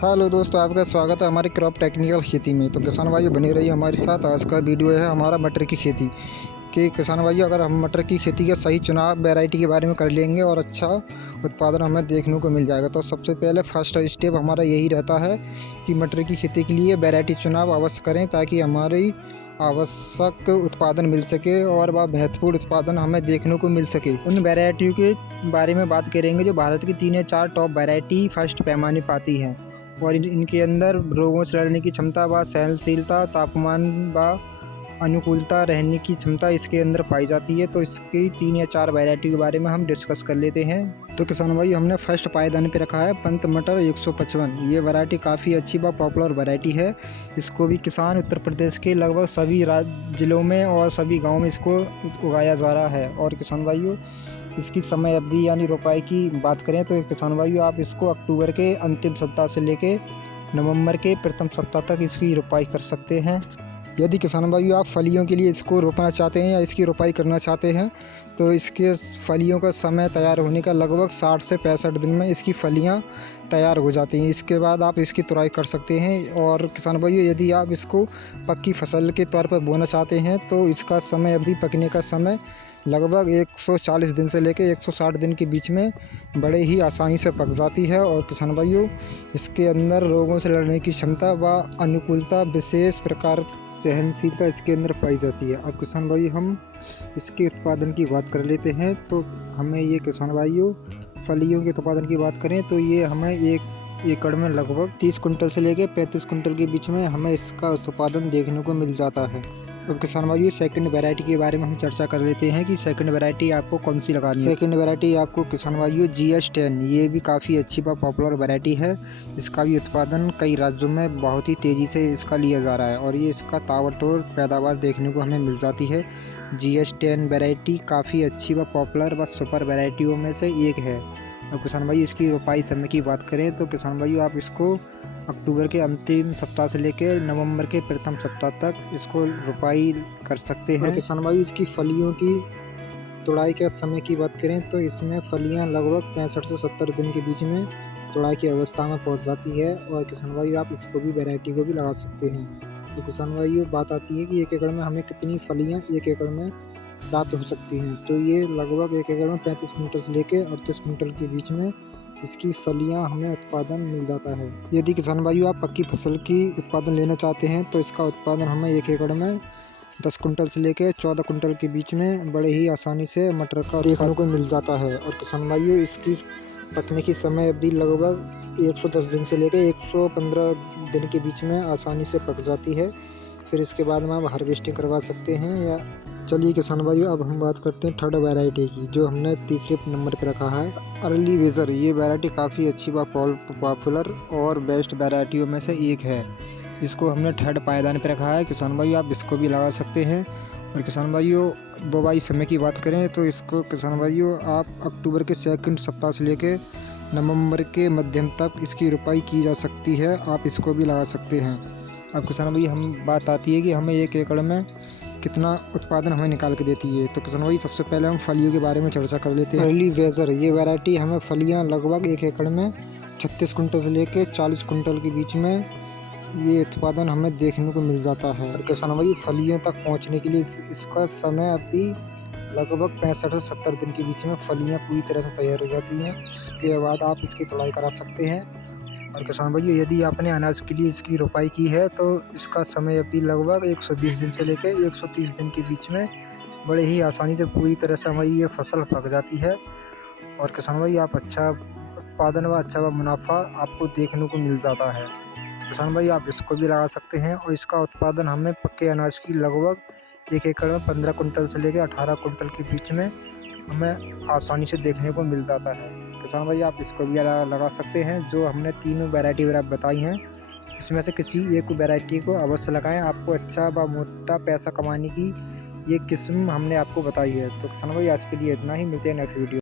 Hello दोस्तों, आपका स्वागत है हमारी क्रॉप टेक्निकल खेती में। तो किसान भाइयों बने रहिए हमारे साथ। आज का वीडियो है हमारा मटर की खेती कि किसान भाइयों, अगर हम मटर की खेती का सही चुनाव वैरायटी के बारे में कर लेंगे और अच्छा उत्पादन हमें देखने को मिल जाएगा। तो सबसे पहले फर्स्ट स्टेप हमारा यही रहता है कि मटर की खेती के लिए वैरायटी चुनाव अवश्य करें, ताकि हमारी आवश्यक उत्पादन मिल सके और वह महत्वपूर्ण उत्पादन हमें देखने को मिल सके। उन वैरायटियों के बारे में बात करेंगे जो भारत की 3 या 4 टॉप वैरायटी फर्स्ट पैमाने पाती हैं और इनके अंदर रोगों से लड़ने की क्षमता व सहनशीलता, तापमान व अनुकूलता रहने की क्षमता इसके अंदर पाई जाती है। तो इसकी 3 या 4 वैरायटी के बारे में हम डिस्कस कर लेते हैं। तो किसान भाई, हमने फर्स्ट पायदान पे रखा है पंत मटर 155। ये वैरायटी काफ़ी अच्छी व पॉपुलर वैरायटी है। इसको भी किसान उत्तर प्रदेश के लगभग सभी जिलों में और सभी गाँव में इसको उगाया जा रहा है। और किसान भाइयों, इसकी समय अवधि यानी रोपाई की बात करें तो किसान भाइयों, आप इसको अक्टूबर के अंतिम सप्ताह से लेके नवंबर के प्रथम सप्ताह तक इसकी रोपाई कर सकते हैं। यदि किसान भाइयों आप फलियों के लिए इसको रोपना चाहते हैं या इसकी रोपाई करना चाहते हैं तो इसके फलियों का समय तैयार होने का लगभग 60 से 65 दिन में इसकी फलियां तैयार हो जाती हैं। इसके बाद आप इसकी तुराई कर सकते हैं। और किसान भाइयों, यदि आप इसको पक्की फसल के तौर पर बोना चाहते हैं तो इसका समय अवधि, पकने का समय लगभग 140 दिन से लेकर 160 दिन के बीच में बड़े ही आसानी से पक जाती है। और किसान भाइयों, इसके अंदर रोगों से लड़ने की क्षमता व अनुकूलता, विशेष प्रकार सहनशीलता इसके अंदर पाई जाती है। अब किसान भाई, हम इसके उत्पादन की बात कर लेते हैं। तो हमें ये किसान भाइयों, फलियों के उत्पादन की बात करें तो ये हमें 1 एकड़ में लगभग 30 कुंटल से लेकर 35 कुंटल के बीच में हमें इसका उत्पादन देखने को मिल जाता है। अब किसान भाइयों, सेकंड वैरायटी के बारे में हम चर्चा कर लेते हैं कि सेकंड वैरायटी आपको कौन सी लगानी है। सेकंड वैरायटी आपको किसान भाइयों GS10, ये भी काफ़ी अच्छी व पॉपुलर वैरायटी है। इसका भी उत्पादन कई राज्यों में बहुत ही तेज़ी से इसका लिया जा रहा है और ये इसका ताबड़तोड़ पैदावार देखने को हमें मिल जाती है। GS10 वैरायटी काफ़ी अच्छी व पॉपुलर व सुपर वैरायटियों में से एक है। अब किसान भाई, इसकी रोपाई समय की बात करें तो किसान भाइयों, आप इसको अक्टूबर के अंतिम सप्ताह से लेकर नवंबर के प्रथम सप्ताह तक इसको रोपाई कर सकते हैं। किसान भाई, इसकी फलियों की तुड़ाई के समय की बात करें तो इसमें फलियां लगभग 65 से 70 दिन के बीच में तुड़ाई की अवस्था में पहुंच जाती है। और किसान भाई, आप इसको भी वैरायटी को भी लगा सकते हैं। तो किसान भाई, बात आती है कि 1 एकड़ में हमें कितनी फलियाँ 1 एकड़ में प्राप्त हो सकती हैं। तो ये लगभग 1 एकड़ में 35 कुंटल से लेकर 38 कुंटल के बीच में इसकी फलियां हमें उत्पादन मिल जाता है। यदि किसान भाइयों आप पक्की फसल की उत्पादन लेना चाहते हैं तो इसका उत्पादन हमें 1 एकड़ में 10 कुंटल से लेकर 14 कुंटल के बीच में बड़े ही आसानी से मटर का देखने को मिल जाता है। और किसान भाइयों, इसकी पकने की समय अवधि लगभग 110 दिन से लेकर 115 दिन के बीच में आसानी से पक जाती है। फिर इसके बाद में आप हार्वेस्टिंग करवा सकते हैं। या चलिए किसान भाइयों, अब हम बात करते हैं थर्ड वैरायटी की, जो हमने तीसरे नंबर पर रखा है अर्ली वेजर। ये वैरायटी काफ़ी अच्छी व पॉपुलर और बेस्ट वैरायटियों में से एक है। इसको हमने थर्ड पायदान पर रखा है। किसान भाइयों, आप इसको भी लगा सकते हैं। और किसान भाइयों, बुवाई समय की बात करें तो इसको किसान भाइयों आप अक्टूबर के सेकंड सप्ताह से लेकर नवंबर के मध्यम तक इसकी रोपाई की जा सकती है। आप इसको भी लगा सकते हैं। अब किसान भाई, हम बात आती है कि हमें 1 एकड़ में कितना उत्पादन हमें निकाल के देती है। तो किसान भाई, सबसे पहले हम फलियों के बारे में चर्चा कर लेते हैं। अर्ली वेजर, ये वैरायटी हमें फलियां लगभग 1 एकड़ में 36 कुंटल से लेकर 40 कुंटल के बीच में ये उत्पादन हमें देखने को मिल जाता है। और किसान भाई, फलियों तक पहुँचने के लिए इसका समय अवधि लगभग 65 से 70 दिन के बीच में फलियाँ पूरी तरह से तैयार हो जाती हैं। उसके बाद आप इसकी तुड़ाई करा सकते हैं। और किसान भाइयों, यदि आपने अनाज के लिए इसकी रोपाई की है तो इसका समय अवधि लगभग 120 दिन से लेकर 130 दिन के बीच में बड़े ही आसानी से पूरी तरह से हमारी ये फसल पक जाती है। और किसान भाई, आप अच्छा उत्पादन व अच्छा व मुनाफा आपको देखने को मिल जाता है। किसान भाई, आप इसको भी लगा सकते हैं। और इसका उत्पादन हमें पक्के अनाज की लगभग 1 एकड़ में 15 कुंटल से लेकर 18 कुंटल के बीच में हमें आसानी से देखने को मिल जाता है। किसान भाई, आप इसको भी लगा सकते हैं। जो हमने तीनों वैरायटी बताई हैं, इसमें से किसी एक वैरायटी को अवश्य लगाएं। आपको अच्छा व मोटा पैसा कमाने की ये किस्म हमने आपको बताई है। तो किसान भाई, आज के लिए इतना ही। मिलते हैं नेक्स्ट वीडियो।